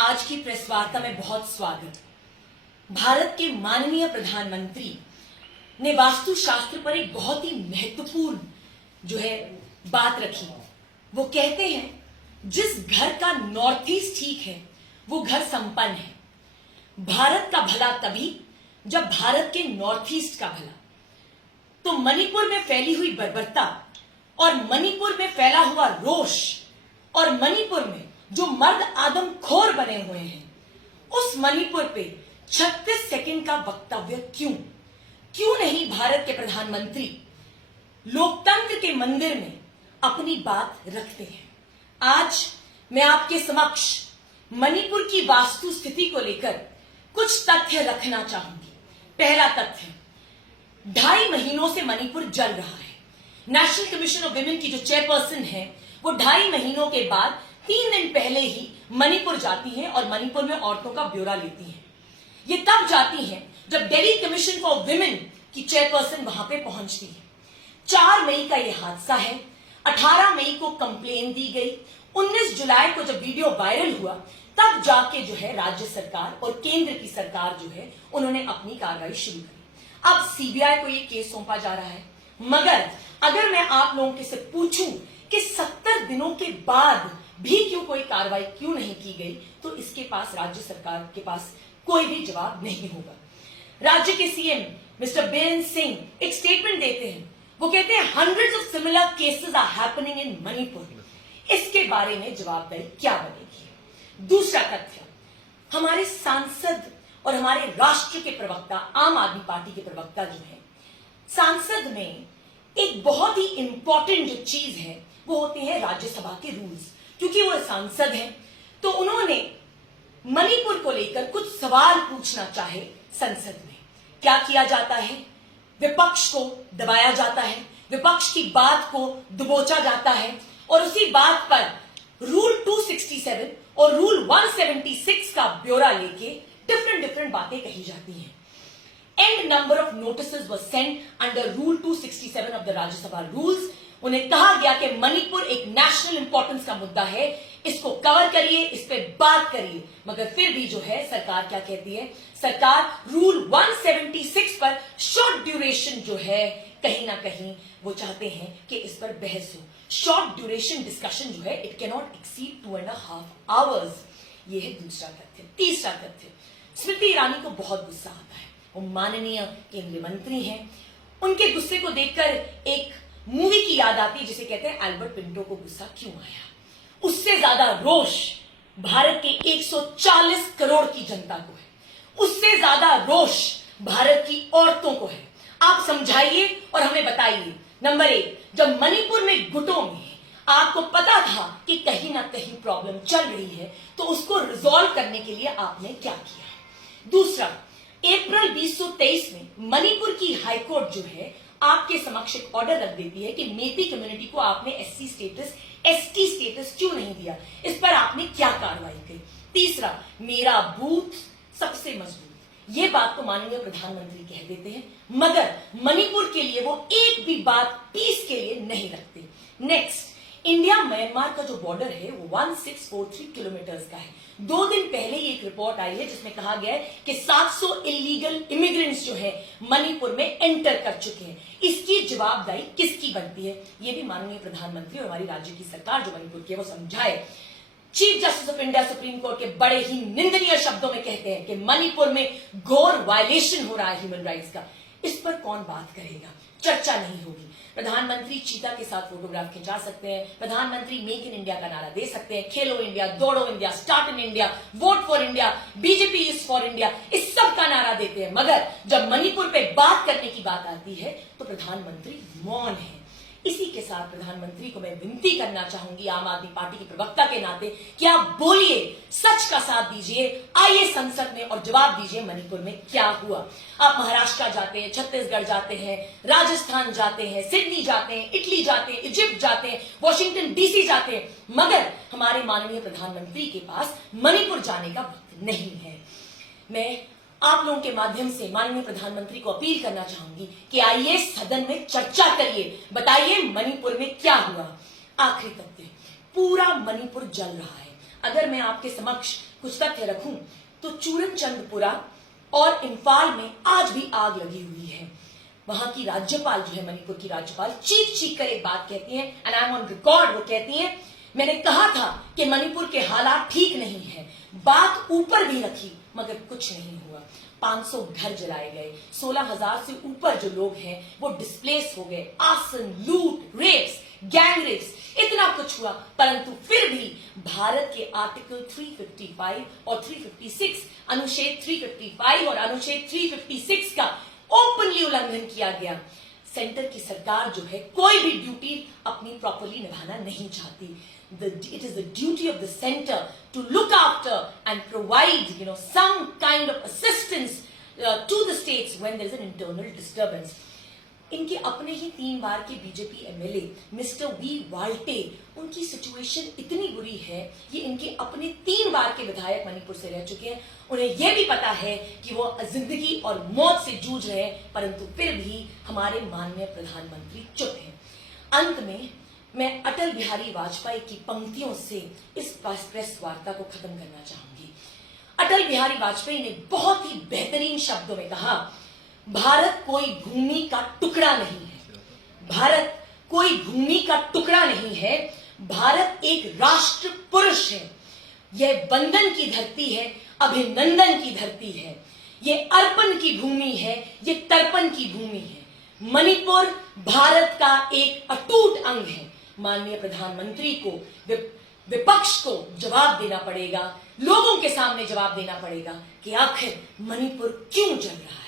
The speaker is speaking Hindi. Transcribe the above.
आज की प्रेस वार्ता में बहुत स्वागत। भारत के माननीय प्रधानमंत्री ने वास्तुशास्त्र पर एक बहुत ही महत्वपूर्ण बात रखी। वो कहते हैं जिस घर का नॉर्थ ईस्ट ठीक है वो घर संपन्न है। भारत का भला तभी जब भारत के नॉर्थ ईस्ट का भला। तो मणिपुर में फैली हुई बर्बरता और मणिपुर में फैला हुआ रोष और मणिपुर में जो मर्द आदमखोर बने हुए हैं, उस मणिपुर पे 36 सेकंड का वक्तव्य क्यों नहीं भारत के प्रधानमंत्री लोकतंत्र के मंदिर में अपनी बात रखते हैं। आज मैं आपके समक्ष मणिपुर की वास्तु स्थिति को लेकर कुछ तथ्य रखना चाहूंगी। पहला तथ्य, 2.5 महीनों से मणिपुर जल रहा है। नेशनल कमीशन ऑफ विमेन की जो चेयरपर्सन है वो 2.5 महीनों के बाद 3 दिन पहले ही मणिपुर जाती हैं और मणिपुर में औरतों का ब्यौरा लेती हैं। ये तब जाती हैं जब दिल्ली कमीशन फॉर विमेन की चेयरपर्सन वहां पे पहुंचती है। 4 मई का ये हादसा है। 18 मई को कंप्लेन दी गई। 19 जुलाई को जब वीडियो वायरल हुआ तब जाके राज्य सरकार और केंद्र की सरकार उन्होंने अपनी कार्रवाई शुरू करी। अब सीबीआई को ये केस सौंपा जा रहा है। मगर अगर मैं आप लोगों के से पूछूं कि 70 दिनों के बाद भी कोई कार्रवाई क्यों नहीं की गई, तो इसके पास राज्य सरकार के पास कोई भी जवाब नहीं होगा। राज्य के सीएम मिस्टर बीरेंद्र सिंह एक स्टेटमेंट देते हैं। वो कहते हैं hundreds of similar cases are happening in Manipur. इसके बारे में जवाबदारी क्या बनेगी? दूसरा तथ्य, हमारे सांसद और हमारे राष्ट्र के प्रवक्ता, आम आदमी पार्टी के प्रवक्ता सांसद में एक बहुत ही इंपॉर्टेंट जो चीज है वो होते हैं राज्यसभा के रूल्स। क्योंकि वो सांसद हैं तो उन्होंने मणिपुर को लेकर कुछ सवाल पूछना चाहे संसद में। क्या किया जाता है? विपक्ष को दबाया जाता है, विपक्ष की बात को दबोचा जाता है और उसी बात पर रूल 267 और रूल 176 का ब्यौरा लेके डिफरेंट बातें कही जाती हैं। And number of notices were sent under rule 267 of the Rajya Sabha rules. उन्हें कहा गया कि मणिपुर एक नेशनल इंपॉर्टेंस का मुद्दा है, इसको कवर करिए, इस पे बात करिए। मगर फिर भी सरकार क्या कहती है? सरकार रूल 176 पर शॉर्ट ड्यूरेशन कहीं ना कहीं वो चाहते हैं कि इस पर बहस हो। Short duration discussion it can not exceed 2.5 hours. ये है दूसरा तथ्य। तीसरा तथ्य, स्मृति ईरानी को बहुत गुस्सा आता है। वो माननीय केंद्रीय मंत्री हैं। उनके गुस्से को देखकर एक मूवी की याद आती है जिसे कहते हैं एल्बर्ट पिंटो को गुस्सा क्यों आया। उससे ज्यादा रोष भारत के 140 करोड़ की जनता को है। उससे ज्यादा रोष भारत की औरतों को है। आप समझाइए और हमें बताइए। नंबर 1, जब मणिपुर में गुटों में आपको पता था कि कहीं ना कहीं प्रॉब्लम चल रही है तो उसको रिजॉल्व करने के लिए आपने क्या किया? दूसरा, अप्रैल 2023 में मणिपुर की हाईकोर्ट आपके समक्ष एक ऑर्डर रख देती है कि मेपी कम्युनिटी को आपने एससी स्टेटस, एसटी स्टेटस क्यों नहीं दिया? इस पर आपने क्या कार्रवाई की? तीसरा, मेरा बूथ सबसे मजबूत। ये बात तो माननीय प्रधानमंत्री कह देते हैं मगर मणिपुर के लिए वो एक भी बात पीस के लिए नहीं रखते। नेक्स्ट, इंडिया म्यांमार का जो बॉर्डर है वो 1643 किलोमीटर का है। 2 दिन पहले ही एक रिपोर्ट आई है जिसमें कहा गया है कि 700 इलीगल इमिग्रेंट्स मणिपुर में एंटर कर चुके हैं। इसकी जवाबदारी किसकी बनती है? ये भी माननीय प्रधानमंत्री और हमारी राज्य की सरकार जो मणिपुर की है वो समझाए। Chief justice of India supreme court के बड़े ही निंदनीय शब्दों में कहते हैं कि मणिपुर में घोर वायलेशन हो रहा है ह्यूमन राइट्स का। इस पर कौन बात करेगा? चर्चा नहीं होगी। प्रधानमंत्री चीता के साथ फोटोग्राफ खिंचा सकते हैं, प्रधानमंत्री मेक इन इंडिया का नारा दे सकते हैं, खेलो इंडिया, दौड़ो India, start in India, vote for India, BJP is for India, इस सब का नारा देते हैं। मगर जब मणिपुर पे बात करने की बात आती है तो प्रधानमंत्री मौन है। इसी के साथ प्रधानमंत्री को मैं विनती करना चाहूंगी आम आदमी पार्टी के प्रवक्ता के नाते कि आप बोलिए, सच का साथ दीजिए, आइए संसद में और जवाब दीजिए मणिपुर में क्या हुआ। आप महाराष्ट्र जाते हैं, छत्तीसगढ़ जाते हैं, राजस्थान जाते हैं, सिडनी जाते हैं, इटली जाते हैं, इजिप्ट जाते हैं, वॉशिंगटन डीसी जाते हैं, मगर हमारे माननीय प्रधानमंत्री के पास मणिपुर जाने का वक्त नहीं है। मैं आप लोगों के माध्यम से माननीय प्रधानमंत्री को अपील करना चाहूंगी कि आइए सदन में चर्चा करिए, बताइए मणिपुर में क्या हुआ। आखिरी तथ्य, पूरा मणिपुर जल रहा है। अगर मैं आपके समक्ष कुछ तथ्य रखूं तो चूरनचंदपुरा और इंफाल में आज भी आग लगी हुई है। वहां की राज्यपाल जो है, मणिपुर की राज्यपाल, चीख चीख कर एक बात कहती हैं, and I am on record, वो कहती हैं मैंने कहा था कि मणिपुर के हालात ठीक नहीं है, बात ऊपर भी रखी मगर कुछ नहीं हुआ। 500 घर जलाए गए, 16,000 से ऊपर जो लोग हैं वो डिस्प्लेस हो गए, आसन, लूट, रेप्स, गैंग रेप्स, इतना कुछ हुआ, परंतु फिर भी भारत के आर्टिकल 355 और 356, अनुच्छेद 355 और अनुच्छेद 356 का ओपनली उल्लंघन किया गया। सेंटर की सरकार जो है कोई भी ड्यूटी अपनी प्रॉपरली निभाना नहीं चाहती। It is the duty of the center to look after and provide, some kind of assistance to the states when there is an internal disturbance. इनके अपने ही 3 बार के BJP MLA mister we Walter, उनकी सिचुएशन इतनी बुरी है, ये इनके अपने 3 बार के विधायक मणिपुर से रह चुके हैं, उन्हें यह भी पता है कि वो जिंदगी और मौत से जूझ रहे हैं, परंतु फिर भी हमारे माननीय प्रधानमंत्री चुप हैं। अंत में मैं अटल बिहारी वाजपेयी की पंक्तियों से इस प्रेस वार्ता को खत्म करना चाहूंगी। अटल बिहारी वाजपेयी ने बहुत ही बेहतरीन शब्दों में कहा, भारत कोई भूमि का टुकड़ा नहीं है, भारत कोई भूमि का टुकड़ा नहीं है, भारत एक राष्ट्र पुरुष है, यह बंधन की धरती है, अभिनंदन की धरती है, यह अर्पण की भूमि है, यह तर्पण की भूमि है। मणिपुर भारत का एक अटूट अंग है। माननीय प्रधानमंत्री को, विपक्ष को जवाब देना पड़ेगा, लोगों के सामने जवाब देना पड़ेगा कि आखिर मणिपुर क्यों जल रहा है।